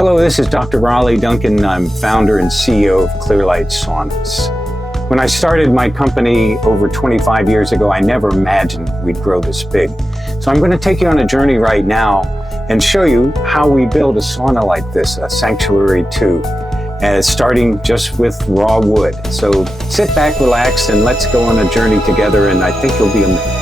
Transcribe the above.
Hello, this is Dr. Raleigh Duncan. I'm founder and CEO of Clearlight Saunas. When I started my company over 25 years ago, I never imagined we'd grow this big. So I'm going to take you on a journey right now and show you how we build a sauna like this, a sanctuary too, starting just with raw wood. So sit back, relax, and let's go on a journey together, and I think you'll be amazed.